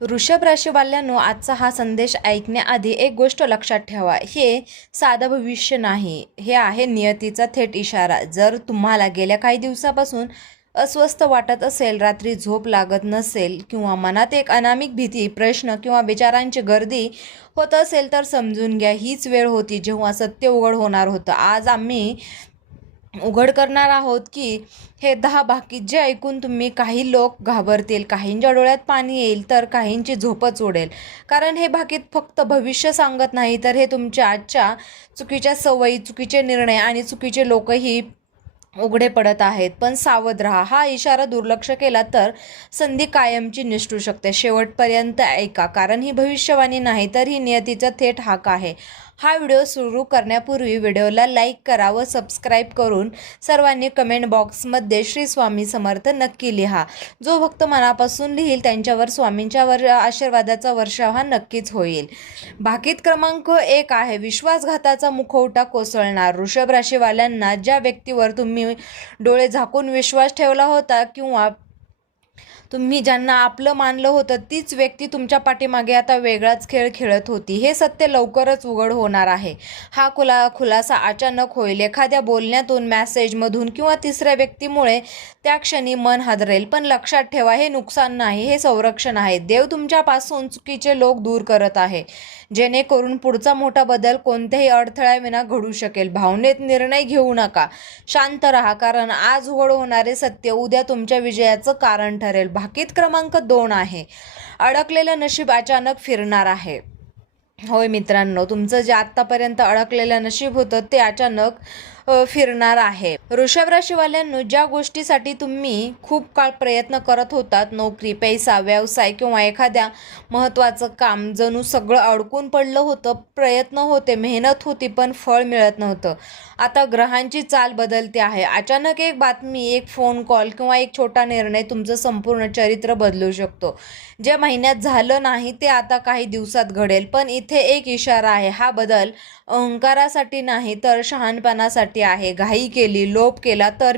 वृषभ राशीवाल्यांनो, आजचा हा संदेश ऐकण्याआधी एक गोष्ट लक्षात ठेवा. हे साधं भविष्य नाही, हे आहे नियतीचा थेट इशारा. जर तुम्हाला गेल्या काही दिवसापासून अस्वस्थ वाटत असेल, रात्री झोप लागत नसेल किंवा मनात एक अनामिक भीती, प्रश्न किंवा विचारांची गर्दी होत असेल, तर समजून घ्या, हीच वेळ होती जेव्हा सत्य उघड होणार होतं. आज आम्ही उघड करणार आहोत की हे 10 भाकीत जे ऐकून काही लोक घाबरतील, काहींच्या डोळ्यात पाणी येईल, तर काहींची झोपच उडेल. कारण हे भाकीत फक्त भविष्य सांगत नाही, तर हे तुमच्या आजच्या चुकीच्या सवयी, चुकीचे निर्णय आणि चुकीचे लोकही उघडे पडत आहेत. पण सावध राहा, हा इशारा दुर्लक्ष केला तर संधी कायमची निसटू शकते. शेवटपर्यंत ऐका, कारण ही भविष्यवाणी नाही, तर ही नियतीचा थेट हाक आहे. हा व्हिडिओ सुरू करण्यापूर्वी व्हिडिओला लाईक करा व सबस्क्राईब करून सर्वांनी कमेंट बॉक्समध्ये श्री स्वामी समर्थ नक्की लिहा. जो भक्त मनापासून लिहिल त्यांच्यावर स्वामींच्या आशीर्वादाचा वर्षाव हा नक्कीच होईल. भाकीत क्रमांक 1 आहे, विश्वासघाताचा मुखवटा कोसळणार. वृषभ राशीवाल्यांना, ज्या व्यक्तीवर तुम्ही डोळे झाकून विश्वास ठेवला होता किंवा तुम्ही ज्यांना आपलं मानलं होतं, तीच व्यक्ती तुमच्या पाठीमागे आता वेगळाच खेळ खेळत होती. हे सत्य लवकरच उघड होणार आहे. हा खुलासा अचानक होईल, एखाद्या बोलण्यातून, मेसेजमधून किंवा तिसऱ्या व्यक्तीमुळे. त्या क्षणी मन हादरेल, पण लक्षात ठेवा, हे नुकसान नाही, हे संरक्षण आहे. देव तुमच्यापासून चुकीचे लोक दूर करत आहे, जेणेकरून पुढचा मोठा बदल कोणत्याही अडथळ्याविना घडू शकेल. भावनेत निर्णय घेऊ नका, शांत राहा, कारण आज उघड होणारे सत्य उद्या तुमच्या विजयाचं कारण ठरेल. भाकीत क्रमांक 2 आहे, अडकलेलं नशीब अचानक फिरणार आहे. होय मित्रांनो, तुमचं जे आत्तापर्यंत अडकलेलं नशीब होतं ते अचानक फिरणार आहे. वृषभ राशीवाल्यांनो, ज्या गोष्टीसाठी तुम्ही खूप काळ प्रयत्न करत होतात, नोकरी, पैसा, व्यवसाय किंवा एखाद्या महत्त्वाचं काम, जणू सगळं अडकून पडलं होतं. प्रयत्न होते, मेहनत होती, पण फळ मिळत नव्हतं. आता ग्रहांची चाल बदलते आहे. अचानक एक बातमी, एक फोन कॉल किंवा एक छोटा निर्णय तुमचं संपूर्ण चरित्र बदलू शकतो. जे महिन्यात झालं नाही ते आता काही दिवसात घडेल. पण इथे एक इशारा आहे, हा बदल अहंकारासाठी नाही, तर शहाणपणासाठी आहे. घाई केली, लोभ केला तर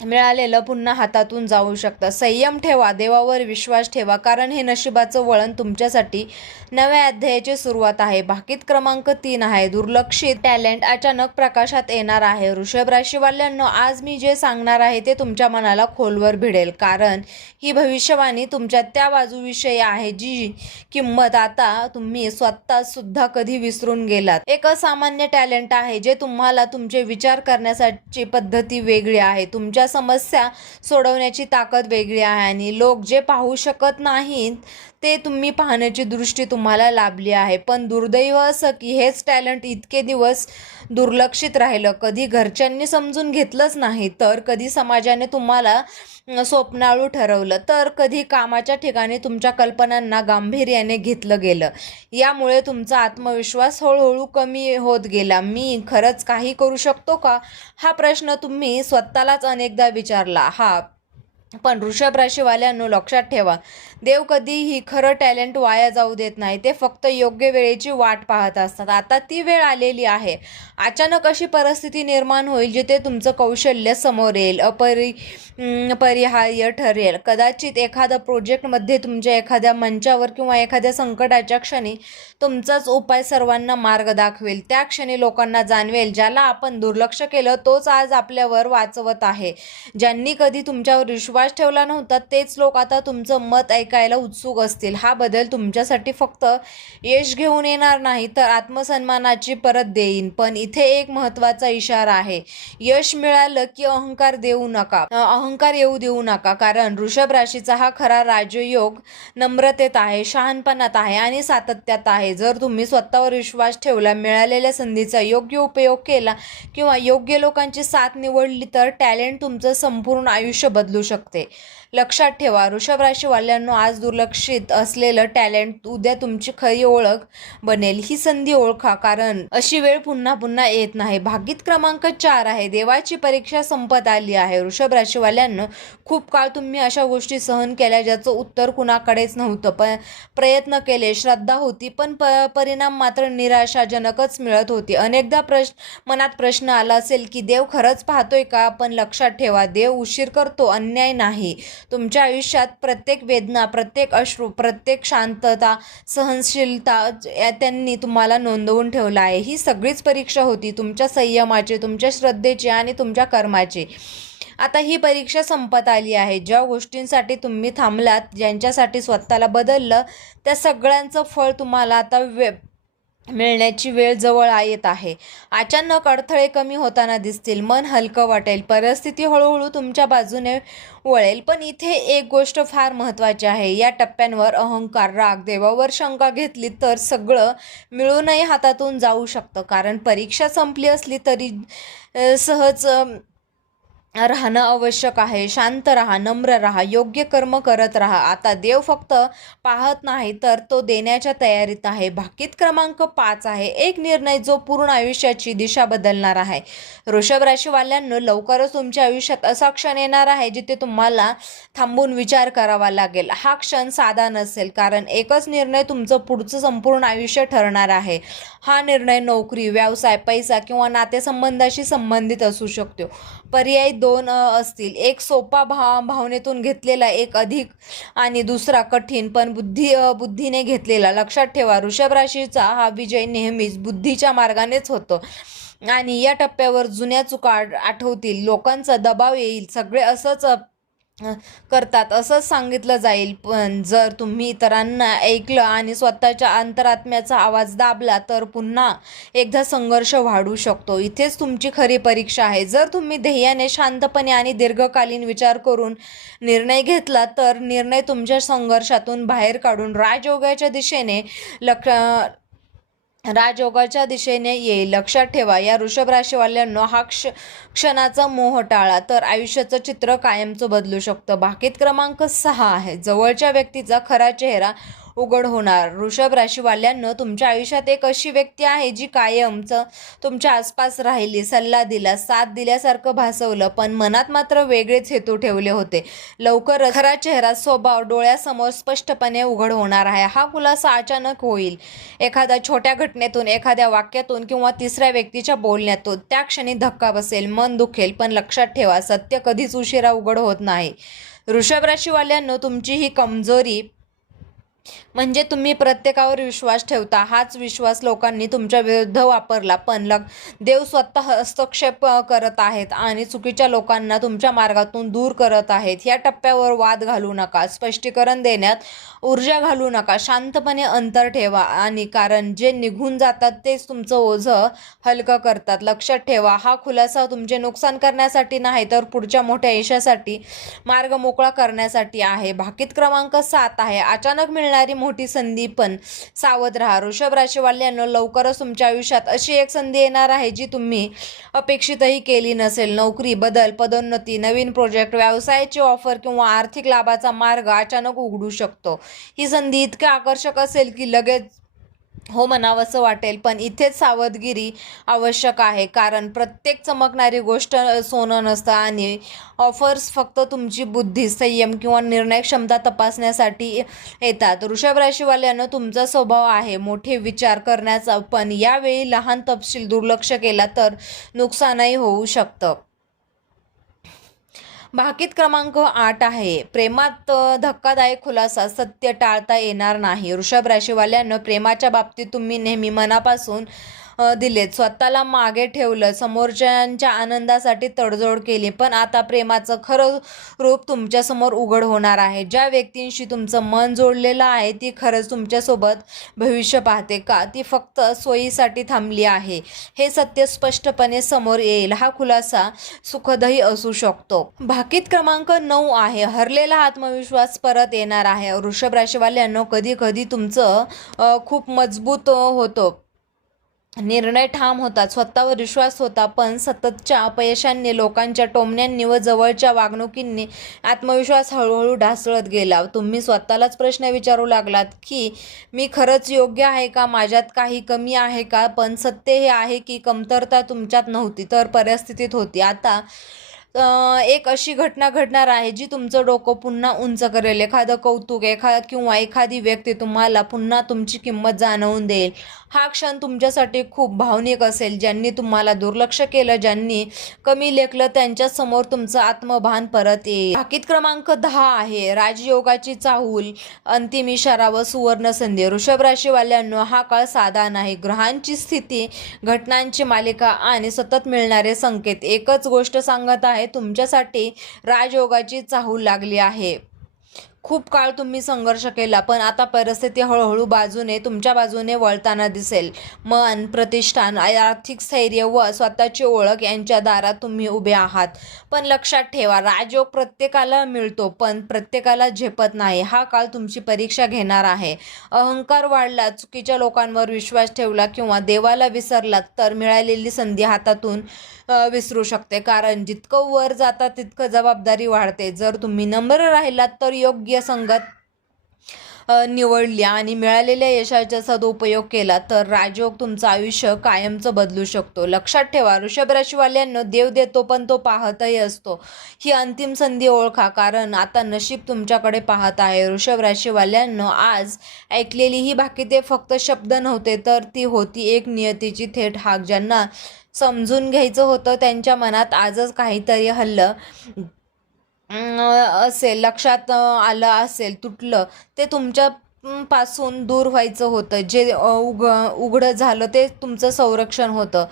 मिळालेलं पुन्हा हातातून जाऊ शकतं. संयम ठेवा, देवावर विश्वास ठेवा, कारण हे नशिबाचं वळण तुमच्यासाठी नव्या अध्यायाची सुरुवात आहे. भाकीत क्रमांक 3 आहे, दुर्लक्षित टॅलेंट अचानक प्रकाशात येणार आहे. वृषभ राशीवाल्यांनो, आज मी जे सांगणार आहे ते तुमच्या मनाला खोलवर भिडेल, कारण ही भविष्यवाणी तुमच्या त्या बाजूविषयी आहे जी किंमत आता तुम्ही स्वतः सुद्धा कधी विसरून गेलात. एक असामान्य टॅलेंट आहे जे तुम्हाला तुमचे विचार करण्याची पद्धती वेगळी आहे, तुमच्या समस्या सोडवण्याची ताकद वेगळी आहे, आणि लोक जे पाहू शकत नाहीत ते तुम्ही पाहण्याची दृष्टी तुम्हाला लाभली आहे. पण दुर्दैव असं की हेच टॅलेंट इतके दिवस दुर्लक्षित राहिलं. कधी घरच्यांनी समजून घेतलंच नाही, तर कधी समाजाने तुम्हाला स्वप्नाळू ठरवलं, तर कधी कामाच्या ठिकाणी तुमच्या कल्पनांना गांभीर्याने घेतलं गेलं. यामुळे तुमचा आत्मविश्वास हळूहळू कमी होत गेला. मी खरंच काही करू शकतो का, हा प्रश्न तुम्ही स्वतःलाच अनेकदा विचारला. पण वृषभ राशीवाल्यांनो, लक्षात ठेवा, देव कधीही खरं टॅलेंट वाया जाऊ देत नाही. ते फक्त योग्य वेळेची वाट पाहत असतात. आता ती वेळ आलेली आहे. अचानक अशी परिस्थिती निर्माण होईल जिथे तुमचं कौशल्य समोर येईल, अपरिहार्य ठरेल. कदाचित एखाद्या प्रोजेक्टमध्ये, तुमच्या एखाद्या मंचावर किंवा एखाद्या संकटाच्या क्षणी तुमचाच उपाय सर्वांना मार्ग दाखवेल. त्या क्षणी लोकांना जाणवेल, ज्याला आपण दुर्लक्ष केलं तोच आज आपल्यावर वाचवत आहे. ज्यांनी कधी तुमच्यावर विश्वास ठेवला नव्हता तेच लोक आता तुमचं मत ऐकायला उत्सुक असतील. हा बदल तुमच्यासाठी फक्त यश घेऊन येणार नाही, तर आत्मसन्मानाची परत देईन. पण इथे एक महत्त्वाचा इशारा आहे, यश मिळालं की अहंकार येऊ देऊ नका, कारण वृषभ राशीचा हा खरा राजयोग नम्रतेत आहे, शहाणपणात आहे आणि सातत्यात आहे. जर तुम्ही स्वतःवर विश्वास ठेवला, मिळालेल्या संधीचा योग्य उपयोग केला किंवा योग्य लोकांची साथ निवडली, तर टॅलेंट तुमचं संपूर्ण आयुष्य बदलू शकते. लक्षात ठेवा, वृषभ राशीवाल्यांनो, आज दुर्लक्षित असलेलं टॅलेंट उद्या तुमची खरी ओळख बनेल. ही संधी ओळखा, कारण अशी वेळ पुन्हा पुन्हा येत नाही. भाकीत क्रमांक 4 आहे, देवाची परीक्षा संपत आली आहे. वृषभ राशीवाल्यांनो, खूप काळ तुम्ही अशा गोष्टी सहन केल्या ज्याचं उत्तर कुणाकडेच नव्हतं. प्रयत्न केले, श्रद्धा होती, पण परिणाम मात्र निराशाजनकच मिळत होती. अनेकदा मनात प्रश्न आला असेल की देव खरंच पाहतोय का? पण लक्षात ठेवा, देव उशीर करतो, अन्याय नाही. तुमच्या आयुष्यात प्रत्येक वेदना, प्रत्येक अश्रू, प्रत्येक शांतता, सहनशीलता त्यांनी तुम्हाला नोंदवून ठेवलं आहे. ही सगळीच परीक्षा होती तुमच्या संयमाची, तुमच्या श्रद्धेची आणि तुमच्या कर्माची. आता ही परीक्षा संपत आली आहे. ज्या गोष्टींसाठी तुम्ही थांबलात, ज्यांच्यासाठी स्वतःला बदललं, त्या सगळ्यांचं फळ तुम्हाला आता मिळण्याची वेळ जवळ येत आहे. अचानक अडथळे कमी होताना दिसतील, मन हलकं वाटेल, परिस्थिती हळूहळू तुमच्या बाजूने वळेल. पण इथे एक गोष्ट फार महत्त्वाची आहे. या टप्प्यांवर अहंकार, राग, देवावर शंका घेतली तर सगळं मिळूनही हातातून जाऊ शकतं. कारण परीक्षा संपली असली तरी सहज राहणं आवश्यक आहे. शांत राहा, नम्र राहा, योग्य कर्म करत राहा. आता देव फक्त पाहत नाही तर तो देण्याच्या तयारीत आहे. भाकीत क्रमांक 5 आहे, एक निर्णय जो पूर्ण आयुष्याची दिशा बदलणार आहे. वृषभ राशीवाल्यांनो, लवकरच तुमच्या आयुष्यात असा क्षण येणार आहे जिथे तुम्हाला थांबून विचार करावा लागेल. हा क्षण साधा नसेल, कारण एकच निर्णय तुमचं पुढचं संपूर्ण आयुष्य ठरणार आहे. हा निर्णय नोकरी, व्यवसाय, पैसा किंवा नातेसंबंधाशी संबंधित असू शकतो. पर्याय 2 असतील. एक सोपा भावनेतून घेतलेला, एक अधिक आणि दुसरा कठीण पण बुद्धीने घेतलेला. लक्षात ठेवा, वृषभ राशीचा हा विजय नेहमीच बुद्धीच्या मार्गानेच होतो. आणि या टप्प्यावर जुन्या चुका आठवतील, लोकांचा दबाव येईल, सगळे असंच करतात असंच सांगितलं जाईल. पण जर तुम्ही इतरांना ऐकलं आणि स्वतःच्या अंतरात्म्याचा आवाज दाबला तर पुन्हा एकदा संघर्ष वाढू शकतो. इथेच तुमची खरी परीक्षा आहे. जर तुम्ही ध्येयाने, शांतपणे आणि दीर्घकालीन विचार करून निर्णय घेतला तर निर्णय तुमच्या संघर्षातून बाहेर काढून राजयोगाच्या दिशेने येईल. लक्षात ठेवा, या वृषभ राशीवाल्यांनो, हा क्षणाचा मोह टाळा तर आयुष्याचं चित्र कायमचं बदलू शकतं. भाकीत क्रमांक 6 आहे, जवळच्या व्यक्तीचा खरा चेहरा उघड होणार. वृषभ राशीवाल्यांनो, तुमच्या आयुष्यात एक अशी व्यक्ती आहे जी कायमचं तुमच्या आसपास राहिली, सल्ला दिला, साथ दिल्यासारखं भासवलं, पण मनात मात्र वेगळेच हेतू ठेवले होते. लवकरच खरा चेहरा, स्वभाव डोळ्यासमोर स्पष्टपणे उघड होणार आहे. हा खुलासा अचानक होईल, एखाद्या छोट्या घटनेतून, एखाद्या वाक्यातून किंवा तिसऱ्या व्यक्तीच्या बोलण्यातून. त्या क्षणी धक्का बसेल, मन दुखेल, पण लक्षात ठेवा, सत्य कधीच उशिरा उघड होत नाही. वृषभ राशीवाल्यांनो, तुमची ही कमजोरी म्हणजे तुम्ही प्रत्येकावर विश्वास ठेवता. हाच विश्वास लोकांनी तुमच्या विरुद्ध वापरला, पण देव स्वतः हस्तक्षेप करत आहेत आणि चुकीच्या लोकांना तुमच्या मार्गातून दूर करत आहेत. या टप्प्यावर वाद घालू नका, स्पष्टीकरण देण्यात ऊर्जा घालू नका, शांतपणे अंतर ठेवा. आणि कारण जे निघून जातात तेच तुमचं ओझं हलकं करतात. लक्षात ठेवा, हा खुलासा तुमचे नुकसान करण्यासाठी नाही तर पुढच्या मोठ्या यशासाठी मार्ग मोकळा करण्यासाठी आहे. भाकीत क्रमांक 7 आहे, अचानक मिळणारी मोठी संधी, पण सावध राहा. वृषभ राशीवाल्यांनो, लवकरच तुमच्या आयुष्यात अशी एक संधी येणार आहे जी तुम्ही अपेक्षितही केली नसेल. नोकरी, बदल, पदोन्नती, नवीन प्रोजेक्ट, व्यवसायाची ऑफर किंवा आर्थिक लाभाचा मार्ग अचानक उघडू शकतो. ही संधी इतकी आकर्षक असेल की लगेच हो म्हणावंसं वाटेल, पण इथेच सावधगिरी आवश्यक आहे. कारण प्रत्येक चमकणारी गोष्ट सोनं नसतं आणि ऑफर्स फक्त तुमची बुद्धी, संयम किंवा निर्णय क्षमता तपासण्यासाठी येतात. वृषभ राशीवाल्यांनो, तुमचा स्वभाव आहे मोठे विचार करण्याचा, पण यावेळी लहान तपशील दुर्लक्ष केला तर नुकसानही होऊ शकतं. भाकीत क्रमांक 8 आहे, प्रेमात धक्कादायक खुलासा, सत्य टाळता येणार नाही. वृषभ राशीवाल्यांनो, प्रेमाच्या बाबतीत तुम्ही नेहमी मनापासून दिलेत, स्वतःला मागे ठेवलं, समोरच्यांच्या आनंदासाठी तडजोड केली, पण आता प्रेमाचं खरं रूप तुमच्यासमोर उघड होणार आहे. ज्या व्यक्तींशी तुमचं मन जोडलेलं आहे ती खरंच तुमच्यासोबत भविष्य पाहते का ती फक्त सोयीसाठी थांबली आहे, हे सत्य स्पष्टपणे समोर येईल. हा खुलासा सुखदही असू शकतो. भाकीत क्रमांक 9 आहे, हरलेला आत्मविश्वास परत येणार आहे. वृषभ राशीवाल्यांनो, कधी कधी तुमचं खूप मजबूत होतो, निर्णय ठाम होतात, स्वतःवर विश्वास होता, पण सततच्या अपयशांनी, लोकांच्या टोमण्यांनी व जवळच्या वागणुकींनी आत्मविश्वास हळूहळू ढासळत गेला. तुम्ही स्वतःलाच प्रश्न विचारू लागलात की मी खरंच योग्य आहे का, माझ्यात काही कमी आहे का, पण सत्य हे आहे की कमतरता तुमच्यात नव्हती तर परिस्थितीत होती. आता एक अशी घटना घडणार आहे जी तुमचं डोकं पुन्हा उंच करेल. एखादं कौतुक किंवा एखादी व्यक्ती तुम्हाला पुन्हा तुमची किंमत जाणवून देईल. हा क्षण तुमच्यासाठी खूप भावनिक असेल. ज्यांनी तुम्हाला दुर्लक्ष केलं, ज्यांनी कमी लेखलं, त्यांच्यासमोर तुमचं आत्मभान परत येईल. भाकीत क्रमांक 10 आहे राजयोगाची चाहूल, अंतिम इशारा व सुवर्ण संधी. वृषभ राशीवाल्यांनो, हा काळ साधा नाही. ग्रहांची स्थिती, घटनांची मालिका आणि सतत मिळणारे संकेत एकच गोष्ट सांगत आहे, तुमच्यासाठी राजयोगाची चाहूल लागली आहे. खूप काळ तुम्ही संघर्ष केला, पण आता परिस्थिती हळूहळू तुमच्या बाजूने वळताना दिसेल. मन, प्रतिष्ठान, आर्थिक स्थैर्य व स्वतःची ओळख यांच्या दारात तुम्ही उभे आहात. पण लक्षात ठेवा, राजयोग प्रत्येकाला मिळतो, पण प्रत्येकाला झेपत नाही. हा काळ तुमची परीक्षा घेणार आहे. अहंकार वाढला, चुकीच्या लोकांवर विश्वास ठेवला किंवा देवाला विसरलात तर मिळालेली संधी हातातून विसरू शकते. कारण जितकं वर जाता तितकं जबाबदारी वाढते. जर तुम्ही नम्र राहिलात तर योग्य संगत निवडली आणि मिळालेल्या यशाचा सदुपयोग केला तर राजयोग तुमचं आयुष्य कायमचं बदलू शकतो. लक्षात ठेवा, वृषभ राशीवाल्यांनो, देव देतो पण तो पाहतही असतो. ही अंतिम संधी ओळखा, कारण आता नशीब तुमच्याकडे पाहत आहे. वृषभ राशीवाल्यांनो, आज ऐकलेली ही भाकिते फक्त शब्द नव्हते, तर ती होती एक नियतीची थेट हाक. ज्यांना समजून घ्यायचं होतं त्यांच्या मनात आजच काहीतरी हल्लं असेल, लक्षात आलं असेल, तुटलं ते तुमच्या पासून दूर व्हायचं होतं. जे उघडं झालं ते तुमचं संरक्षण होतं.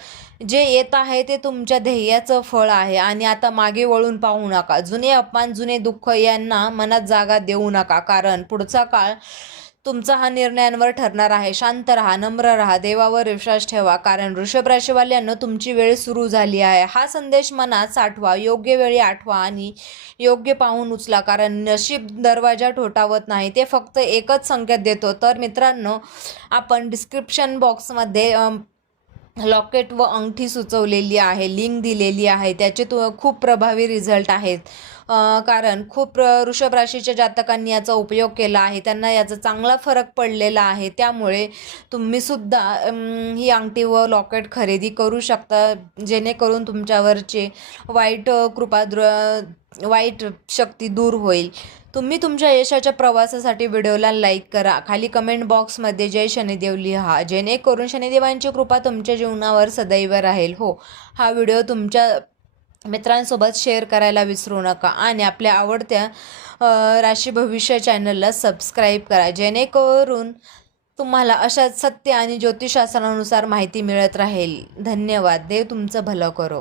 जे येत आहे ते तुमच्या ध्येयाचं फळ आहे. आणि आता मागे वळून पाहू नका. जुने अपमान, जुने दुःख यांना मनात जागा देऊ नका, कारण पुढचा काळ तुमचा हा निर्णयांवर ठरणार आहे. शांत राहा, नम्र राहा, देवावर विश्वास ठेवा, कारण वृषभ राशीवाल्यांनो, तुमची वेळ सुरू झाली आहे. हा संदेश मनात साठवा, योग्य वेळी आठवा आणि योग्य पाहून उचला, कारण नशीब दरवाजा ठोठावत नाही, ते फक्त एकच संकेत देतो. तर मित्रांनो, आपण डिस्क्रिप्शन बॉक्समध्ये लॉकेट व अंगठी सुचवलेली आहे, लिंक दिलेली आहे. त्याचे खूप प्रभावी रिझल्ट आहेत. कारण खूप वृषभ राशीच्या जातकांनी याचा उपयोग केला आहे, त्यांना याचा चांगला फरक पडलेला आहे. त्यामुळे तुम्हीसुद्धा ही अंगठी व लॉकेट खरेदी करू शकता, जेणेकरून तुमच्यावरचे वाईट शक्ती दूर होईल. तुम्ही तुमच्या यशाच्या प्रवासासाठी व्हिडिओला लाईक करा. खाली कमेंट बॉक्समध्ये जय शनिदेव लिहा, जेणेकरून शनिदेवांची कृपा तुमच्या जीवनावर सदैव राहील. हो, हा व्हिडिओ तुमच्या मित्रांसोबत शेअर करायला विसरू नका आणि आपल्या आवडत्या राशी भविष्य चॅनलला सबस्क्राईब करा, जेणेकरून तुम्हाला अशा सत्य आणि ज्योतिषशास्त्रानुसार माहिती मिळत राहील. धन्यवाद. देव तुमचं भलं करो.